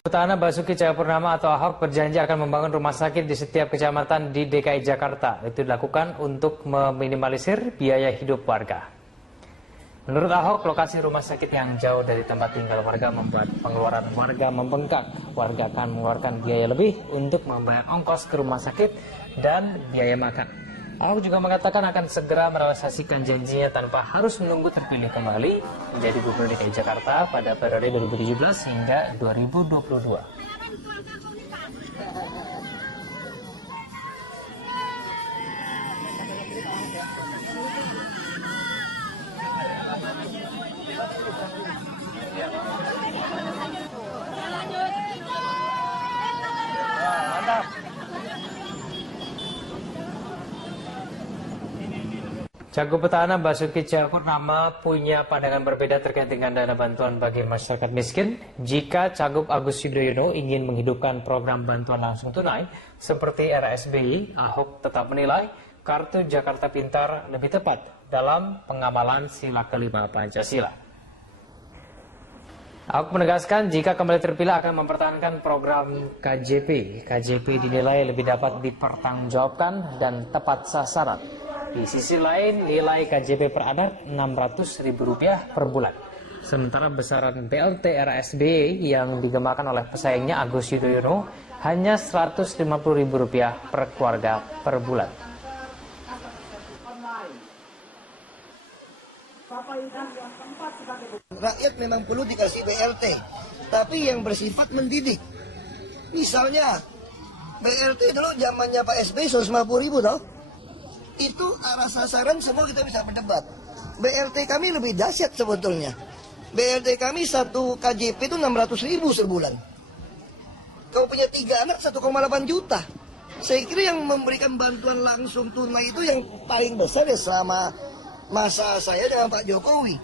Petahana Basuki Cahayapurnama atau Ahok berjanji akan membangun rumah sakit di setiap kecamatan di DKI Jakarta. Itu dilakukan untuk meminimalisir biaya hidup warga. Menurut Ahok, lokasi rumah sakit yang jauh dari tempat tinggal warga membuat pengeluaran warga membengkak. Warga akan mengeluarkan biaya lebih untuk membayar ongkos ke rumah sakit dan biaya makan. Ahok juga mengatakan akan segera merealisasikan janjinya tanpa harus menunggu terpilih kembali menjadi Gubernur DKI Jakarta pada periode 2017 hingga 2022. Cagup Petahana Basuki Cahayapurnama punya pandangan berbeda terkait dengan dana bantuan bagi masyarakat miskin. Jika Cagup Agus Yudhoyono ingin menghidupkan program bantuan langsung tunai seperti era SBY, Ahok tetap menilai Kartu Jakarta Pintar lebih tepat dalam pengamalan sila kelima Pancasila. Ahok menegaskan jika kembali terpilih akan mempertahankan program KJP. KJP dinilai lebih dapat dipertanggungjawabkan dan tepat sasaran. Di sisi lain, nilai KJP per anak Rp600.000 per bulan. Sementara besaran BLT era SBY yang digemakan oleh pesaingnya Agus Yudhoyono hanya Rp150.000 per keluarga per bulan. Rakyat memang perlu dikasih BLT, tapi yang bersifat mendidik. Misalnya, BLT dulu zamannya Pak SBY 150.000 tau? Itu arah sasaran semua kita bisa berdebat. BLT kami lebih dahsyat sebetulnya. BLT kami satu KJP itu 600.000 sebulan. Kalau punya 3 anak 1,8 juta. Saya kira yang memberikan bantuan langsung tunai itu yang paling besar ya selama masa saya dengan Pak Jokowi.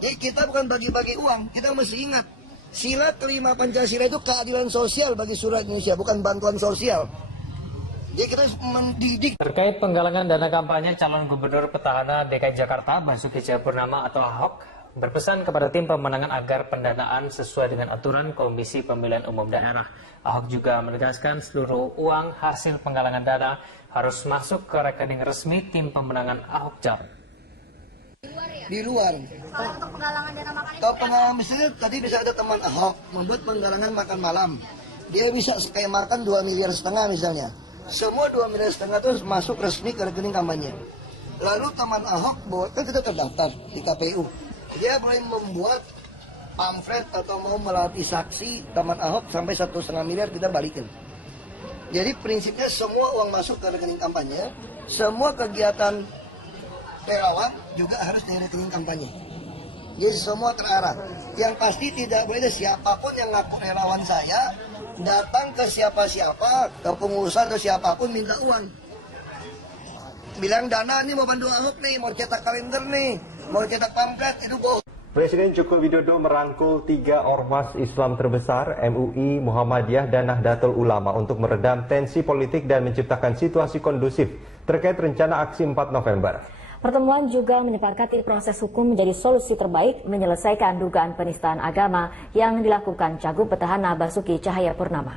Jadi kita bukan bagi-bagi uang, kita mesti ingat. Sila kelima Pancasila itu keadilan sosial bagi seluruh Indonesia, bukan bantuan sosial. Jadi kita harus mendidik. Terkait penggalangan dana kampanye calon gubernur petahana DKI Jakarta Basuki Cahayapurnama atau Ahok berpesan kepada tim pemenangan agar pendanaan sesuai dengan aturan Komisi Pemilihan Umum Daerah. Ahok juga menegaskan seluruh uang hasil penggalangan dana harus masuk ke rekening resmi tim pemenangan Ahok Jarot. Di luar. Kalau untuk penggalangan dana makan itu kalau penggalangan misalnya tadi bisa ada teman Ahok membuat penggalangan makan malam. Dia bisa kayak makan 2,5 miliar misalnya. Semua 2,5 miliar itu masuk resmi ke rekening kampanye. Lalu teman Ahok bawa, kan kita terdaftar di KPU. Dia boleh membuat pamflet atau mau melatih saksi teman Ahok sampai 1,5 miliar kita balikin. Jadi prinsipnya semua uang masuk ke rekening kampanye, semua kegiatan relawan juga harus dari rekening kampanye. Jadi semua terarah. Yang pasti tidak boleh siapapun yang ngaku relawan saya datang ke siapa-siapa, ke pengusaha atau siapapun minta uang. Bilang dana ini mau bantu Ahok nih, mau cetak kalender nih, mau cetak pamflet, itu bohong. Presiden Joko Widodo merangkul 3 ormas Islam terbesar, MUI, Muhammadiyah, dan Nahdlatul Ulama untuk meredam tensi politik dan menciptakan situasi kondusif terkait rencana aksi 4 November. Pertemuan juga menyepakati proses hukum menjadi solusi terbaik menyelesaikan dugaan penistaan agama yang dilakukan Cagup Petahana Basuki Cahayapurnama.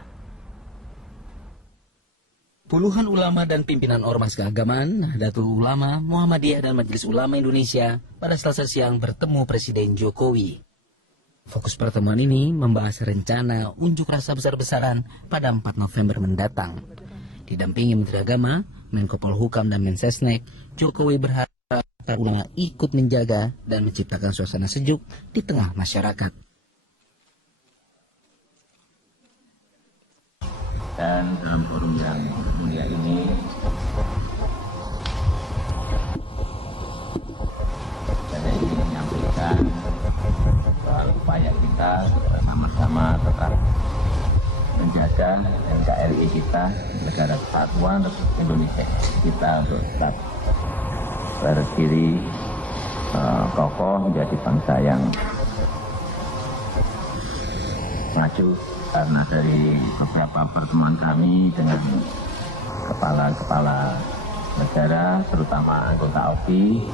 Puluhan ulama dan pimpinan ormas keagamaan, Nahdlatul Ulama, Muhammadiyah, dan Majelis Ulama Indonesia pada Selasa siang bertemu Presiden Jokowi. Fokus pertemuan ini membahas rencana unjuk rasa besar-besaran pada 4 November mendatang. Didampingi Menteri Agama, Menko Polhukam, dan Mensesnek, Jokowi berharap para ulama ikut menjaga dan menciptakan suasana sejuk di tengah masyarakat. Dan dalam forum yang mulia ini, saya ingin menyampaikan bahwa upaya kita bersama-sama tetap menjaga NKRI kita, negara kesatuan Republik Indonesia kita untuk tetap berdiri kokoh menjadi bangsa yang maju. Karena dari beberapa pertemuan kami dengan kepala-kepala negara, terutama anggota OPI.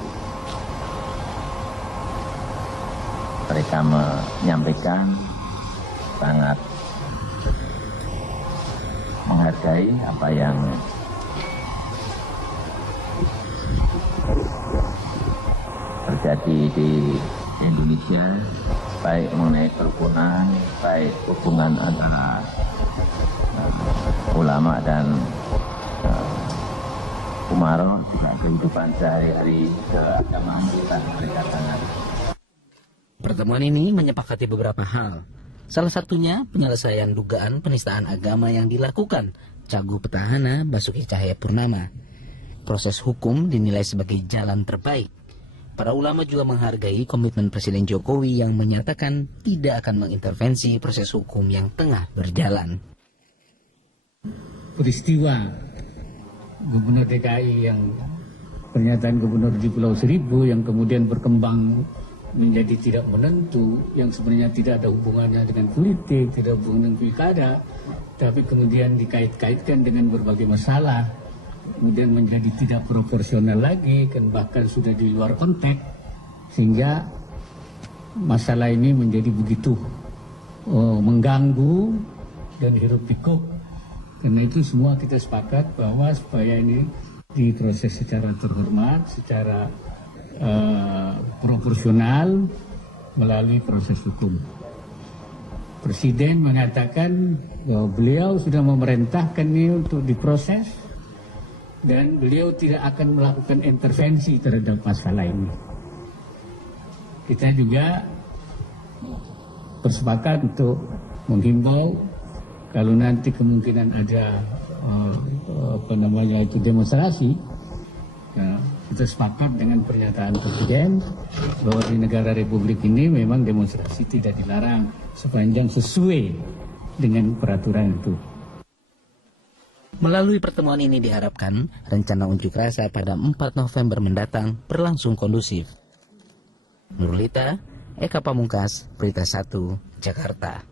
Mereka menyampaikan sangat menghargai apa yang terjadi di Indonesia, baik mengenai kerukunan, baik hubungan antara ulama dan umaro, juga kehidupan sehari-hari keagamaan kita mereka sangat. Pertemuan ini menyepakati beberapa hal. Salah satunya penyelesaian dugaan penistaan agama yang dilakukan Cagup Petahana Basuki Cahayapurnama. Proses hukum dinilai sebagai jalan terbaik. Para ulama juga menghargai komitmen Presiden Jokowi yang menyatakan tidak akan mengintervensi proses hukum yang tengah berjalan. Peristiwa Gubernur DKI yang pernyataan Gubernur di Pulau Seribu yang kemudian berkembang menjadi tidak menentu, yang sebenarnya tidak ada hubungannya dengan politik, tidak hubungan dengan pilkada, tapi kemudian dikait-kaitkan dengan berbagai masalah, kemudian menjadi tidak proporsional lagi, kan bahkan sudah di luar konteks, sehingga masalah ini menjadi begitu mengganggu dan hiruk pikuk. Karena itu semua kita sepakat bahwa supaya ini diproses secara terhormat, secara proporsional melalui proses hukum. Presiden mengatakan bahwa beliau sudah memerintahkan ini untuk diproses dan beliau tidak akan melakukan intervensi terhadap masalah ini. Kita juga bersepakat untuk menghimbau kalau nanti kemungkinan ada demonstrasi, ya, kita sepakat dengan pernyataan Presiden bahwa di negara Republik ini memang demonstrasi tidak dilarang sepanjang sesuai dengan peraturan itu. Melalui pertemuan ini diharapkan rencana unjuk rasa pada 4 November mendatang berlangsung kondusif. Nurlita, Eka Pamungkas, Berita 1, Jakarta.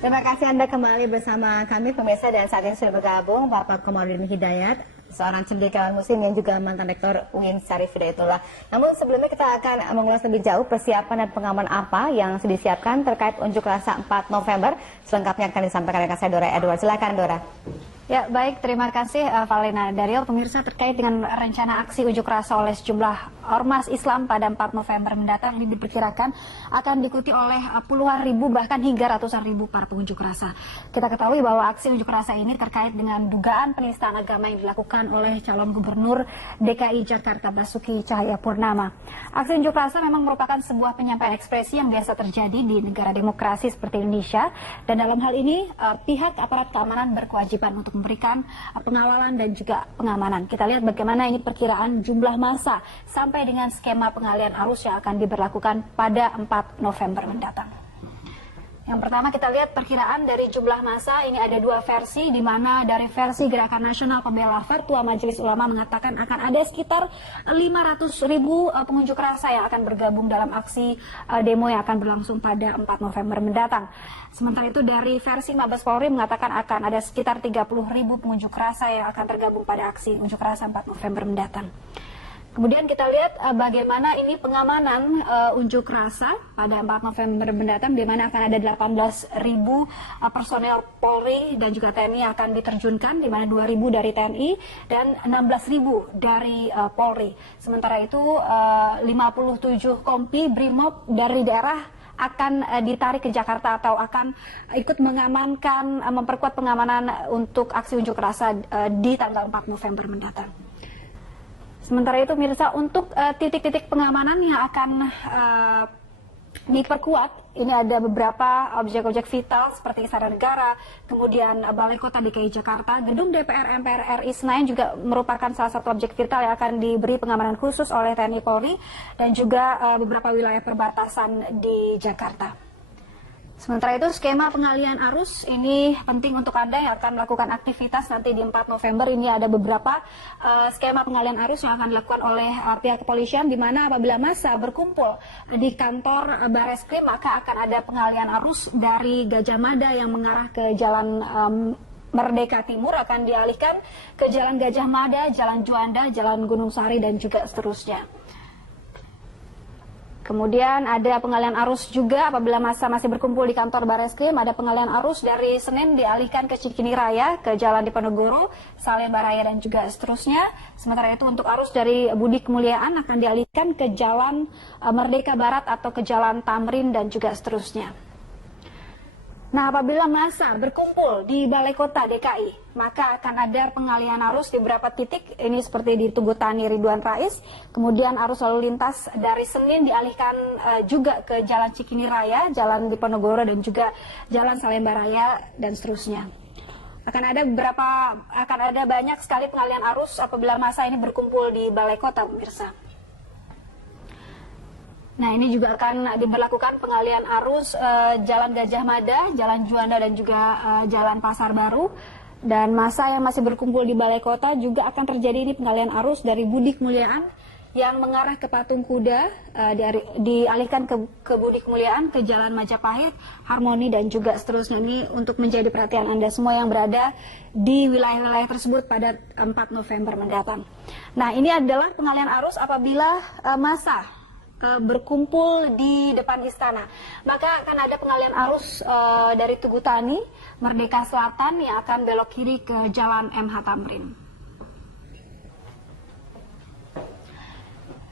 Terima kasih Anda kembali bersama kami pemirsa, dan saat ini sudah bergabung Bapak Komarudin Hidayat, seorang cendekiawan muslim yang juga mantan rektor UIN Syarif Hidayatullah. Namun sebelumnya kita akan mengulas lebih jauh persiapan dan pengamanan apa yang sudah disiapkan terkait unjuk rasa 4 November. Selengkapnya akan disampaikan oleh saya Dora Edward. Silakan Dora. Ya baik, terima kasih Valena. Daryl, pemirsa, terkait dengan rencana aksi unjuk rasa oleh sejumlah ormas Islam pada 4 November mendatang ini diperkirakan akan diikuti oleh puluhan ribu bahkan hingga ratusan ribu para pengunjuk rasa. Kita ketahui bahwa aksi unjuk rasa ini terkait dengan dugaan penistaan agama yang dilakukan oleh calon gubernur DKI Jakarta Basuki Cahayapurnama. Aksi unjuk rasa memang merupakan sebuah penyampaian ekspresi yang biasa terjadi di negara demokrasi seperti Indonesia, dan dalam hal ini pihak aparat keamanan berkewajiban untuk memberikan pengawalan dan juga pengamanan. Kita lihat bagaimana ini perkiraan jumlah massa sampai dengan skema pengalian arus yang akan diberlakukan pada 4 November mendatang. Yang pertama kita lihat perkiraan dari jumlah massa, ini ada dua versi, di mana dari versi Gerakan Nasional Pembela Fatwa Majelis Ulama mengatakan akan ada sekitar 500.000 pengunjuk rasa yang akan bergabung dalam aksi demo yang akan berlangsung pada 4 November mendatang. Sementara itu dari versi Mabes Polri mengatakan akan ada sekitar 30.000 pengunjuk rasa yang akan tergabung pada aksi unjuk rasa 4 November mendatang. Kemudian kita lihat bagaimana ini pengamanan unjuk rasa pada 4 November mendatang, di mana akan ada 18.000 personel Polri dan juga TNI yang akan diterjunkan, di mana 2.000 dari TNI dan 16.000 dari Polri. Sementara itu 57 kompi Brimob dari daerah akan ditarik ke Jakarta atau akan ikut mengamankan, memperkuat pengamanan untuk aksi unjuk rasa di tanggal 4 November mendatang. Sementara itu mirsa, untuk titik-titik pengamanan yang akan diperkuat, ini ada beberapa objek-objek vital seperti Istana Negara, kemudian Balai Kota DKI Jakarta, Gedung DPR MPR RI Senayan juga merupakan salah satu objek vital yang akan diberi pengamanan khusus oleh TNI Polri, dan juga beberapa wilayah perbatasan di Jakarta. Sementara itu skema pengalihan arus ini penting untuk Anda yang akan melakukan aktivitas nanti di 4 November. Ini ada beberapa skema pengalihan arus yang akan dilakukan oleh pihak kepolisian, di mana apabila massa berkumpul di kantor Bareskrim maka akan ada pengalihan arus dari Gajah Mada yang mengarah ke Jalan Merdeka Timur akan dialihkan ke Jalan Gajah Mada, Jalan Juanda, Jalan Gunung Sari dan juga seterusnya. Kemudian ada pengalihan arus juga apabila massa masih berkumpul di kantor Bareskrim, ada pengalihan arus dari Senen dialihkan ke Cikini Raya, ke Jalan Diponegoro, Salemba Raya dan juga seterusnya. Sementara itu untuk arus dari Budi Kemuliaan akan dialihkan ke Jalan Merdeka Barat atau ke Jalan Tamrin dan juga seterusnya. Nah, apabila massa berkumpul di Balai Kota DKI, maka akan ada pengalihan arus di beberapa titik. Ini seperti di Tugu Tani Ridwan Rais. Kemudian arus lalu lintas dari Senin dialihkan juga ke Jalan Cikini Raya, Jalan Diponegoro dan juga Jalan Salemba Raya dan seterusnya. Akan ada banyak sekali pengalihan arus apabila massa ini berkumpul di Balai Kota, pemirsa. Nah, ini juga akan diberlakukan pengalihan arus Jalan Gajah Mada, Jalan Juanda dan juga Jalan Pasar Baru. Dan massa yang masih berkumpul di Balai Kota juga akan terjadi ini pengalihan arus dari Budi Kemuliaan yang mengarah ke Patung Kuda, dialihkan ke Budi Kemuliaan, ke Jalan Majapahit, Harmoni dan juga seterusnya. Ini untuk menjadi perhatian Anda semua yang berada di wilayah-wilayah tersebut pada 4 November mendatang. Nah, ini adalah pengalihan arus apabila massa berkumpul di depan istana. Maka akan ada pengalihan arus dari Tugu Tani, Merdeka Selatan yang akan belok kiri ke Jalan MH Tamrin.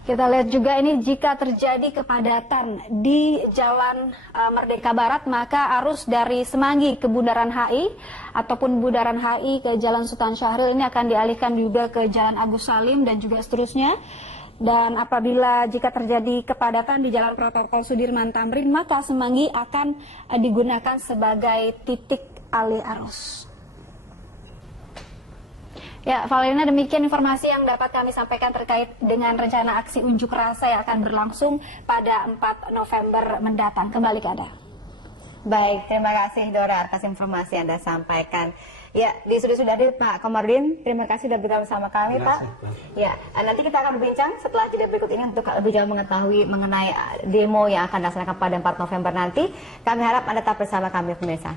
Kita lihat juga ini jika terjadi kepadatan di Jalan Merdeka Barat, maka arus dari Semanggi ke Bundaran HI ataupun Bundaran HI ke Jalan Sultan Syahrir ini akan dialihkan juga ke Jalan Agus Salim dan juga seterusnya. Dan apabila jika terjadi kepadatan di Jalan Protokol Sudirman Tamrin, maka Semanggi akan digunakan sebagai titik alih arus. Ya, Valena, demikian informasi yang dapat kami sampaikan terkait dengan rencana aksi unjuk rasa yang akan berlangsung pada 4 November mendatang. Kembali ke Anda. Baik, terima kasih Dora atas informasi yang Anda sampaikan. Ya, di studio sudah hadir Pak Komarudin. Terima kasih sudah bergabung sama kami, Pak. Ya, nanti kita akan berbincang setelah jeda berikut ini untuk lebih jauh mengetahui mengenai demo yang akan dilaksanakan pada 4 November nanti. Kami harap Anda tetap bersama kami, pemirsa.